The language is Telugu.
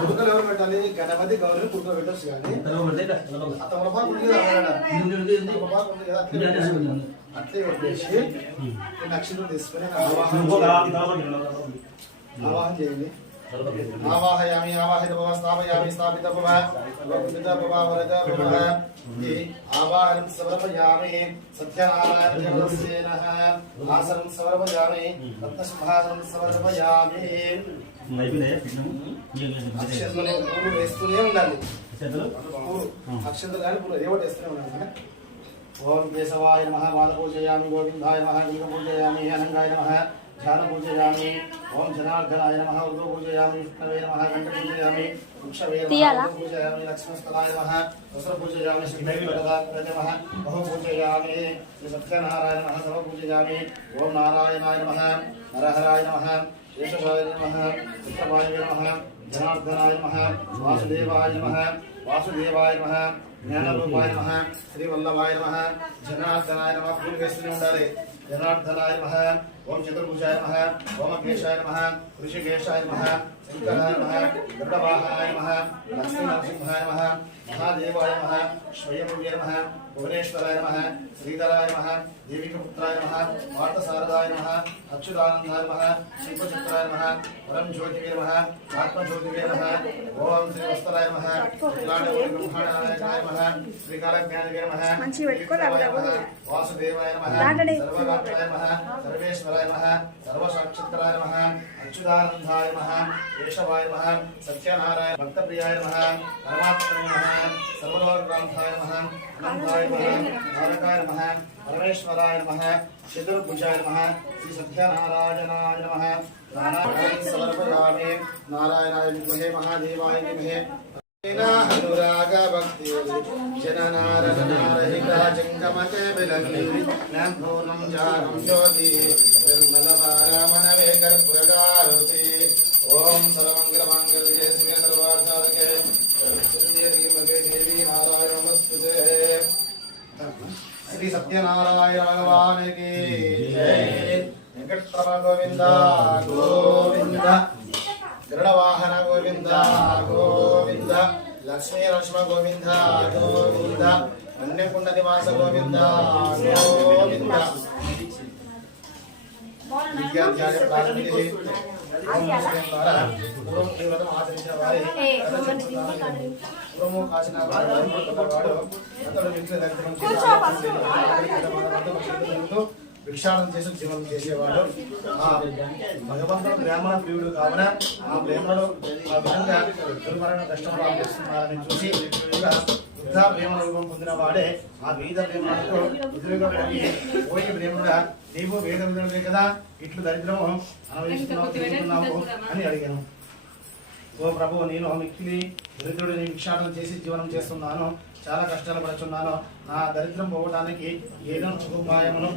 పుట్టుకలు ఎవరు పెట్టాలి? గణపతి గౌరవి పుట్టుక పెట్టచ్చు కానీ అట్లే పెట్టేసి నక్షత్రం తీసుకుని ఆవాహన చేయండి. ఆవాహయామి ఆవాహిత భవ స్థాపయామి స్థాపిత భవ వృద్ధ భవ వరద భవ ఆవాహనం సమర్పయామి సత్యనారాయణ దేవసేనః ఆసనం సమర్పయామి రత్నసింహాసనం సమర్పయామి. అక్షంతలు పూలు వేస్తూనే ఉండాలి. అక్షంతలు కానీ పూలు ఏవో వేస్తూనే ఉండాలి. ఓం కేశవాయ నమః వాద పూజయామి గోవిందాయ నమః లింగ పూజయామి అనంగాయ నమః ధ్యాన పూజయామి. ఓం జనార్దనాయ నమః ఉర్దు పూజయామి విష్ణవే నమః గంట పూజయామి వృక్షవే నమః పూజయామి లక్ష్మీస్థలాయ నమః వస్త్ర పూజయామి శ్రీదేవతాయ నమః బహు పూజయామి శ్రీ సత్యనారాయణ నమః సర్వ పూజయామి. ఓం నారాయణాయ నమః నరహరాయ నమః శేషాయ నమః విష్ణవాయ నమః జనార్దనాయ నమః వాసుదేవాయ నమః వాసుదేవాయ నమః జ్ఞానరూపాయ నమః శ్రీవల్లభాయ నమః జనార్దనాయ నమః. పూలు వేస్తూనే ఉండాలి. జనార్దనాయ నమః ఓం చతుర్భుజాయ నమః ఓం కేశాయ నమః ఋషికేశాయ నమః శంకరాయ నమః గరుడవాహనాయ నమః లక్ష్మీ నరసింహాయ నమః మహాదేవాయ నమః స్వయంభువే నమః భువనేశ్వరాయ నమః శ్రీధరాయ నమః దేవికపుత్రాయ నమః పార్థసారదాయ నమః అచ్యుతానందాయ నమః శిల్పచిత్రాయ నమః పరం జ్యోతివే నమః ఆత్మజ్యోతివే నమః ఓం శ్రీ వస్తరాయ నమః బ్రహ్మాండాయ నమః శ్రీకాళజ్ఞానవే నమః వాసుదేవాయ నమః సర్వవ్యాప్తాయ నమః సర్వేశ్వరాయ నమః సర్వసాక్షాత్కారాయ నమః అచ్యుతానందాయ నమః కేశవాయ నమః సత్యనారాయణ భక్తప్రియాయ నమః పరమాత్మనే నమః సర్వలోకనాథాయ నమః అనంతాయ నమః తారకాయ నమః పరమేశ్వరాయ నమః చతుర్భుజాయ నమః శ్రీ సత్యనారాయణాయ నమః నారాయణ సమర్పయామి. నారాయణాయ విద్మహే మహాదేవాయ ధీమహి అనురాగ భక్తి జననారహితా జంగమతే బిలంగి పూర్ణం జాగం జ్యోతి నిర్మలమారమణవే కర్పూరగారుతి. ఓం సర్వమంగళమాంగళ్యే శివే సర్వార్థసాధకే దేవి నారాయణ నమస్తుతే. శ్రీ సత్యనారాయణ భగవానికి జై. వెంకటరమణ గోవింద గోవింద గరుడవాహన గోవింద గోవింద లక్ష్మీ నరసింహ గోవింద గోవింద అన్యకుండ నివాస గోవింద గోవింద. విద్యాధ్యాయ ప్రారంభించి ద్వారా పూర్వం ఈ వ్రతం ఆచరించిన వారి పూర్వము కాసిన వాడు అతడు భిక్షాటన చేసి జీవనం చేసేవాడు. ఆ భగవంతుడు బ్రాహ్మణ ప్రియుడు కావున ఆ బ్రాహ్మణుడు ఆ విధంగా దుర్మరణ కష్టంలో ఆలోచిస్తున్నారని చూసి వృద్ధ ప్రేమ రూపం పొందిన వాడే ఆ వేద బ్రాహ్మణుడు ఎదురుగా వెళ్ళి పోయి బ్రాహ్మణుడా నీవు వేద విధుడే కదా ఇట్లు దరిద్రము అనుభవిస్తున్నావు అని అడిగాను. ఓ ప్రభు, నేను మిక్కిలి దరిద్రుడిని భిక్షాటన చేసి జీవనం చేస్తున్నాను. చాలా కష్టాలు పడుచున్నాను. నా దరిద్రం పోవడానికి ఏదో ఉపాయమును